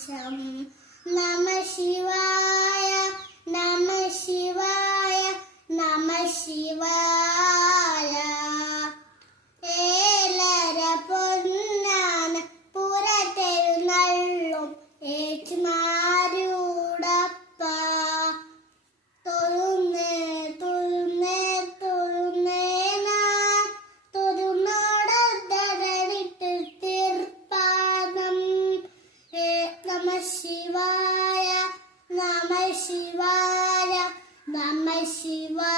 വെളിച്ചം. നമ ശിവായ നമ ശിവായ നമ ശിവായ. ഏലര പൊന്നാന പുറത്തെഴുന്നള്ളും ഏറ്റുമാരൂടപ്പ. തൊഴുന്നേ തൊഴുന്നേ തൊഴുന്നേ നാൻ തൊഴുന്നോടൊത്തരണിട്ട് തീർപ്പാദം. നമ ശിവായ നമ ശിവായ നമ ശിവായ.